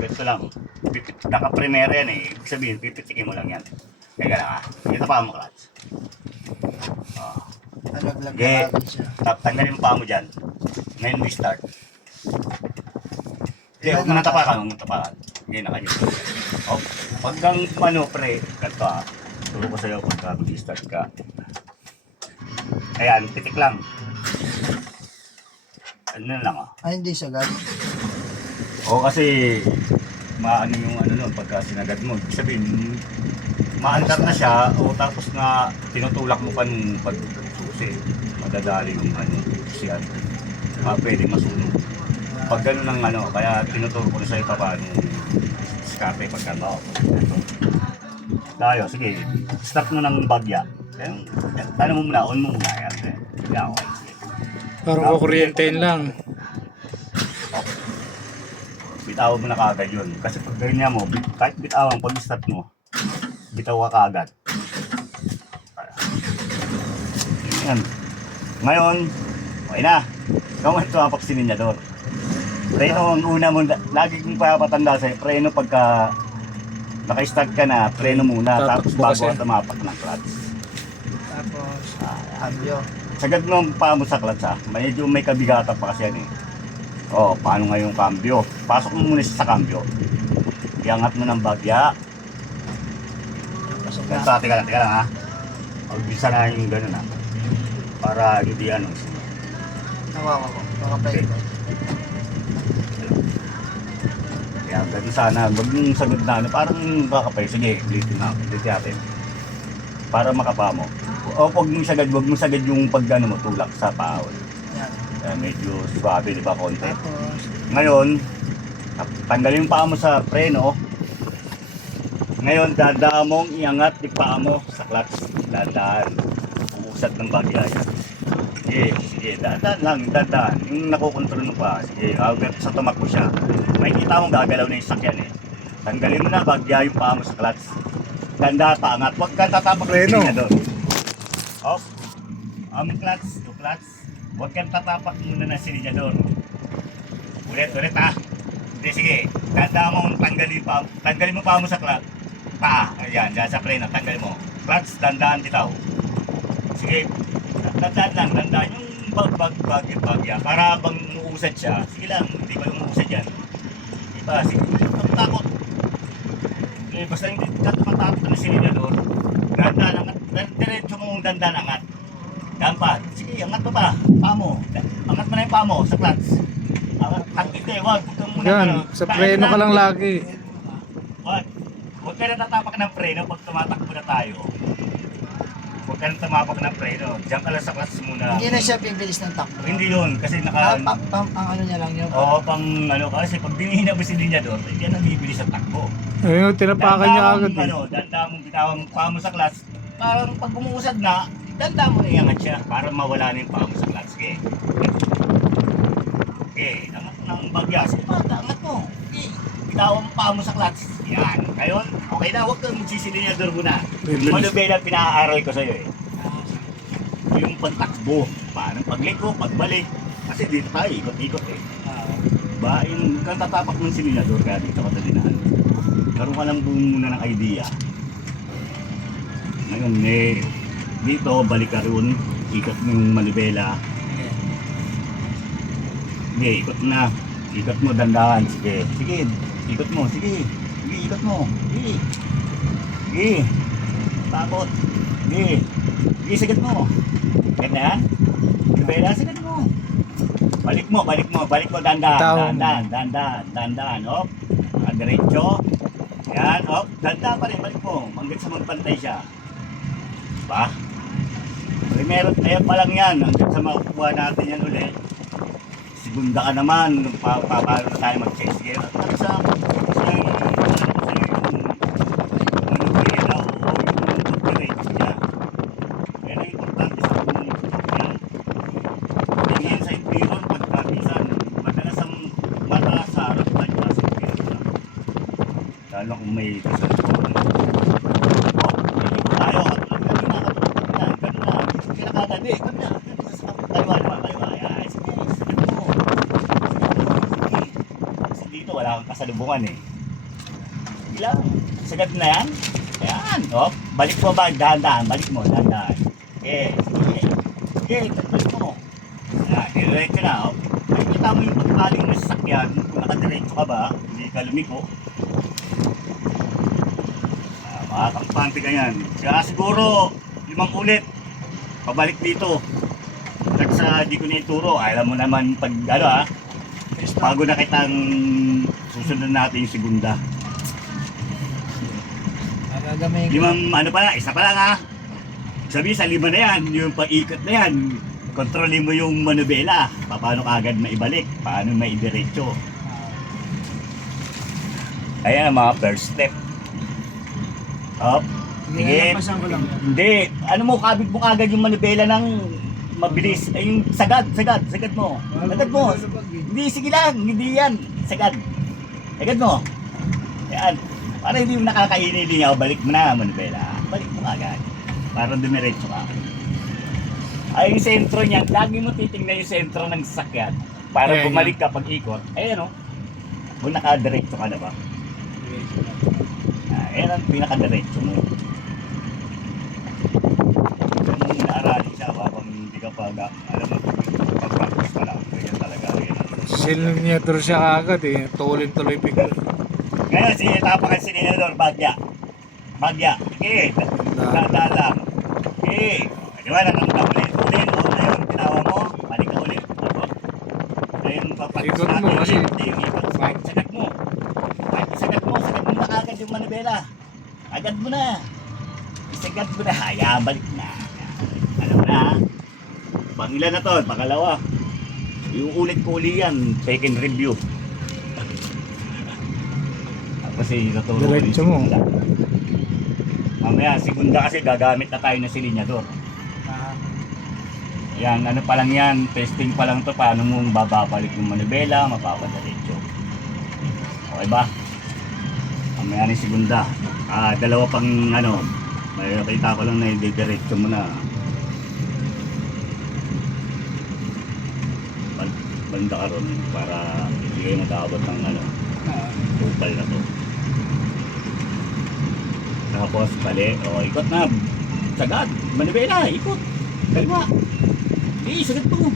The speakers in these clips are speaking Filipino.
Ganito lang. Naka-primera yan eh. Ibig sabihin, pipitikin mo lang yan. Teka lang ah. Ito pa mo clutch. Oh. Nalaglag Okay. na agad siya. Tanggalin mo pa mo dyan. Ngayon restart. Okay, huwag mo nang tapakan. Huwag mo tapakan. Okay, nakayo. Oh. Pag kang pre, ganito ah. Turo ko sa'yo pagka mag-start ka. Ayan, pitik lang. Ano na lang ah. Ay, hindi sagad. O kasi maano yung ano nun pagka sinagad mo. Ibig sabihin, maandar na siya o tapos na tinutulak mo pa nung pagsusi. Madadali yung ano, siyan. Pwede masunog. Pag gano'n ang ano, kaya tinuturo ko na sa'yo pa paano diskarte pagka ba. Tayo, sige. Start mo ng bagya. Ano mo muna, on mo muna. Yan, yan, okay. Sige. Parang kukuryentein lang. Bitawan mo na kaagad yun. Kasi pag ganyan mo, kahit bitawan, pag start mo, bitaw ka kaagad. Yan. Ngayon, okay na. Ikaw nga ito ang paksininyador. Preno ang una mo, lagi kong papatanda sa'yo, preno pagka naka-start ka na, preno muna, tapos bago ka tumapak ng clutch. Tapos, cambio. Sagad mo ang paa mo sa clutch ha. Medyo may kabigatan pa kasi yan eh. Oh, paano nga yung cambio? Pasok mo muna sa cambio. Iangat mo ng bagya. Pasok Ganito, na. teka lang ha. Pagbisa na yung gano'n ha. Para hindi ano. Nawawa ko. Makaplay ko. Kaya ganun sana. Huwag yung sagad na ano. Parang kakapay. Sige, ulitin na. Ulitin natin. Para makapa mo. O huwag mong sagad yung pag ano mo, tulak sa paa. Yan. Kaya medyo suwabe, di ba, konti. Tapos, Ngayon, tanggalin yung paa mo sa preno. Ngayon, dadaan mong iangat yung paa mo sa clutch. Dadaan. Uusad ng bagya yan. Sige, dadaan lang, dadaan. Yung nakokontrol mo pa. Sige, hanggang sa tumakbo siya. Makikita mong gagalaw na yung sakyan eh. Tanggalin mo na bagya yung paa mo sa clutch. Ganda, paangat. Huwag ka tatapak ng Preno. sinya doon. Off. Clutch, to clutch. Huwag kang tatapak muna ng sinidyador. Ulit ha. Hindi, sige. Tanda mong tanggalin mo pa mo sa clutch. Ayan, dyan sa preno, tanggalin mo. Clutch, dandaan bitaw. Sige, dandaan yung bagya. Para bang umuusad siya. Sige lang, hindi ba umuusad yan? Diba, sige, takot. Basta hindi ka tumatakot ng sinidyador. Dandaan, angat. Diretso mong dandaan, angat. Dapat. Sige, angat mo pa. Paa mo. Angat mo na yung paa mo sa clutch. Hindi, wag. Yan, sa preno ka lang lagi. Huwag ka na tatapak ng preno pag tumatakbo na tayo. Huwag ka na tumapak ng preno. Diyan ka lang sa clutch muna. hindi na siya bibilis ng takbo. Hindi yun. Kasi Ang ano niya lang yun. Oo, pang ano kasi pag dinihina mo si Linyador, hindi yan ang bibilis sa takbo. Ayun, tinapakan niya agad eh. Danda mong bitawang paa mo sa clutch. Parang pag umuusad na, danda mo na iangat siya para mawala na yung paa mo sa clutch. Okay, angat mo ng bagya. Sige pa, angat mo. Okay, bitawang paa mo sa clutch. Yan. Ngayon, okay na, huwag kang magsisilinyador muna. Yung manubela pinaka-aaral ko sa'yo eh. Yung pagtakbo, paano pagliko, pagbalik. Kasi dito tayo, ikot-ikot eh. Ba, yung kang tatapak ng silinyador kaya dito ka talinaan. Karoon ka lang muna ng idea. Ngayon dito, balik ka rin, ikot mo yung manubela. Sige, ikot na. Ikot mo, dandahan. Sige, ikot mo, sige, ikot mo. Sige. Takot. Sige, sagad mo. Ganyan. Manubela, sagad mo. Balik mo, dandahan. Oh. Diretso. Yan, oh, danda pa rin, balik mo. Hanggang sa magpantay siya. Diba? Primero, ayan pa lang yan. Hanggang sa makukuha natin yan ulit. Segunda ka naman, paano na tayo mag-chase. Sige, at sa yung diretso niya. Yan ang importante sa yan. Tingin sa impiron, pagkapisan, madalas ang mataas sa harap tayo sa impiron. Lalo kung may kasalukuhan. Tayo, ganun na. Kinakatandi, ganun na. Kaywa naman. Sige mo. Kasi dito wala kang magkasalubungan eh. Ilang, sagad na yan. Ayan, oh, balik mo ba, dahan-dahan, balik mo, dahan-dahan. Okay, sige. Okay, tapos mo. Ayan, diretso na, oh. Nakikita mo yung pagpaling ng sasakyan, kung nakadiretso ka ba, hindi ka lumiko. Makakampante ka yan. Kaya siguro, 5 ulit, pabalik dito. At sa di ko nituro, alam mo naman pag, bago na kitang susunod natin yung segunda. Nagagamay ko. 5, pa lang, isa pa lang ha. Sabi sa 5 na yan, yung pag-ikot na yan, kontrolin mo yung manubela. Paano ka agad maibalik, paano maidiretso. Ayan ang mga first step. Up. Sige. Lalampasan ko lang. Hindi. Ano mo, kabig mo agad yung manubela ng mabilis. Ay, yung sagad mo. Sagad mo. Hindi, sige lang, hindi yan. Sagad mo. Yan. Para hindi mo nakakainili balik mo na manubela. Balik mo agad. Para dumiretso ka. Ay, yung sentro niyan, lagi mo titingnan yung sentro ng sasakyan. Para Ayan, bumalik ka pag ikot. Ayan o. Kung nakadiretso ka na ba? Ayan ang pinakadiretso mo. Ganun inaaralin siya habang hindi ka alam mo, pag-practice ka lang. Ganyan talaga. Sinilinator siya agad eh. Tuloy-tuloy bigla. Ngayon, tapakan si Ninador, bagya. Sige, dadaan lang. Sige. Di ba, nakamta ulit. Ngayon, tinawa mo, balik ka ulit. Ngayon, papractice Ikot mo natin. kasi. Hindi, yung ikot. Sagad mo na agad yung manubela. Agad mo na. Isagad mo na. Balik na. Alam mo na ha. Pangilan na to, pangalawa. Yung ulit ko uli yan, second review. Kasi naturo ko Diretso mo. segunda. Mamaya, segunda kasi gagamit na tayo ng silinyador. Yan, ano pa lang yan, testing pa lang to, paano mong bababalik yung manubela, mapapadiretso. Okay ba? Mamaya ni segunda. Dalawa pang may nakita ko lang na diretso mo na. Banda ka ron para hindi kayo mag-aabot ng total na to. Tapos bali, ikot na. Sagad, manubela, ikot. Kalma. Sagad mo.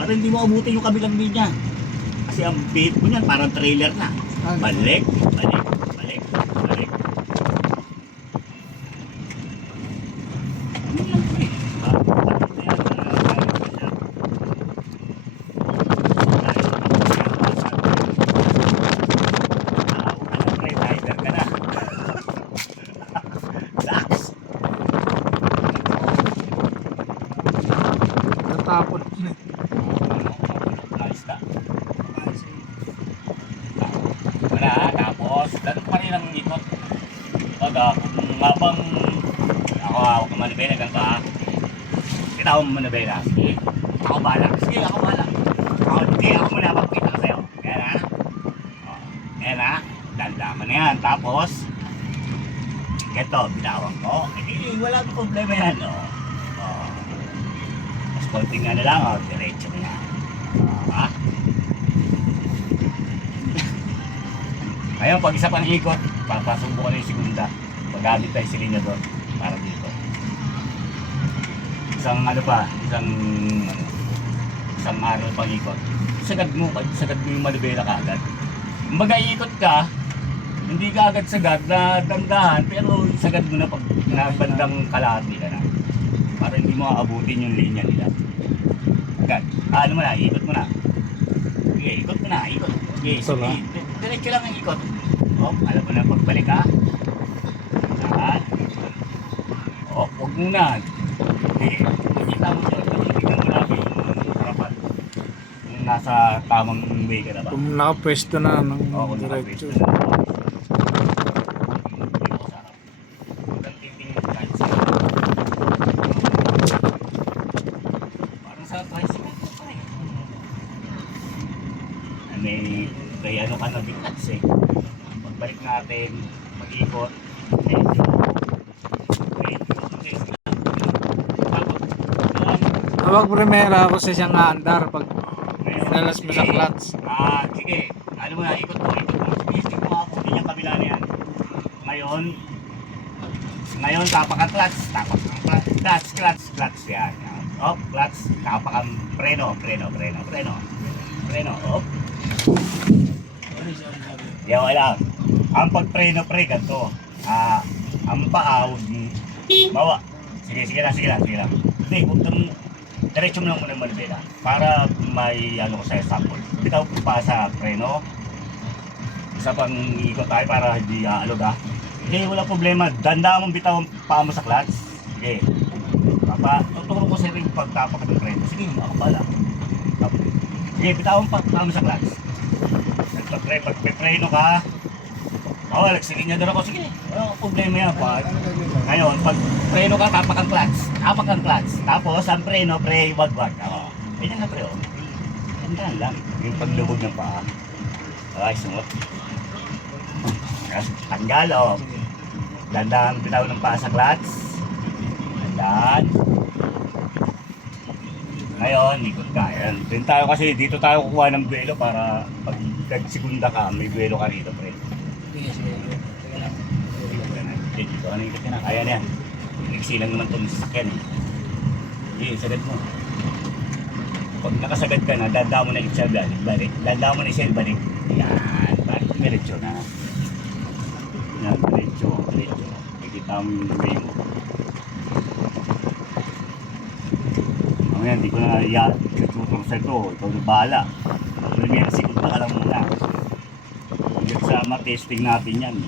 Para hindi mo abutin yung kabilang linya. Kasi ang bihit mo niyan, parang trailer na. Balik. Natapon. Ayos ka. Wala, tapos ganun pa rin ang ikot. Kung habang ako hawak ng manubela, ganito ha. Kita mo manubela. Sige, ako bahala. Sige, ako muna magpakita ko sa'yo. Yan ha. Dandaman na yan. Tapos, ganito, binawang ko. Wala akong problema yan. Mas konting na lang, diretso na yan. Ngayon, pag isa pang ikot, papasok ko na yung segunda. Pag-alit tayo silinyador para dito. Isang araw pang ikot. Sagad mo yung manubela ka agad. Mag-iikot ka, hindi ka agad sagad na dandahan, pero sagad mo na pag bandang kalahati ka na. Para hindi mo aabutin yung linya nila. Agad. Ano mo na, ikot mo na. Okay, ikot mo na, ikot. Okay, sige, diretso lang ang ikot. Alam mo na pagbalik ha. Saan? Huwag muna. Okay, makita mo dyan, pagkitigan mo lagi yung harapan. Yung nasa tamang way ka na ba? Kung nakapwesto na ng Kung diretso. nakapwesto na. Parang sa tricycle ko pa eh. May ano ka na bigats eh. Pagbalik natin, mag-ikot. Huwag primera ako sa siyang aandar pag inalas mo sa clutch. Sige. Ano mo na, ikot mo. Testing mo ako din yung kabila na yan. Ngayon, tapak ang clutch. Tapak ang clutch. Clutch yan. Op, clutch. Tapak ang preno. Op. Yan, wala. Ang pagpreno, ganito. Ang paa, huwag bawa. Sige lang. Hindi, huwag kang diretso mo lang muna malbela para may ano ko sa'yo sample. Bitaw ko pa sa preno. Isa pang ikot tayo para hindi aalog ha. Okay, wala problema. Danda mong bitaw ang paa mo sa clutch. Sige. Tuturo ko sa'yo yung pagtapak ng preno. Sige, ako pala. Sige, bitaw ang paa mo sa clutch. Pagpipreno ka. Sige niya doon ako. Sige, wala problema yan. Ngayon, pag preno ka, tapak ang clutch. Tapos, ang preno, wag-wag. Ganyan na preno. Tandaan lang. Yung paglubog ng paa. Okay, sunod. Tanggal, Dandaan bitaw ng paa sa clutch. Dandaan. Ngayon, ikot ka. Din tayo kasi dito tayo kukuha ng buwelo para pag nagsigunda ka, may buwelo ka rito, pre. Dito ka na ikot ka na. Kaya na yan. Nagsilang naman itong sasakyan eh. Sige, sagad mo. Pag nakasagad ka na, danda mo na i-shell balik. Danda mo na i-shell balik. Yan, balik. Diretso na. Yan, diretso. Ikita mo yung way mo. Mamaya, hindi ko na i-tutor sa ito. Ikaw na bahala. Primera, sigod na ka lang muna. Hanggang sa matesting natin yan.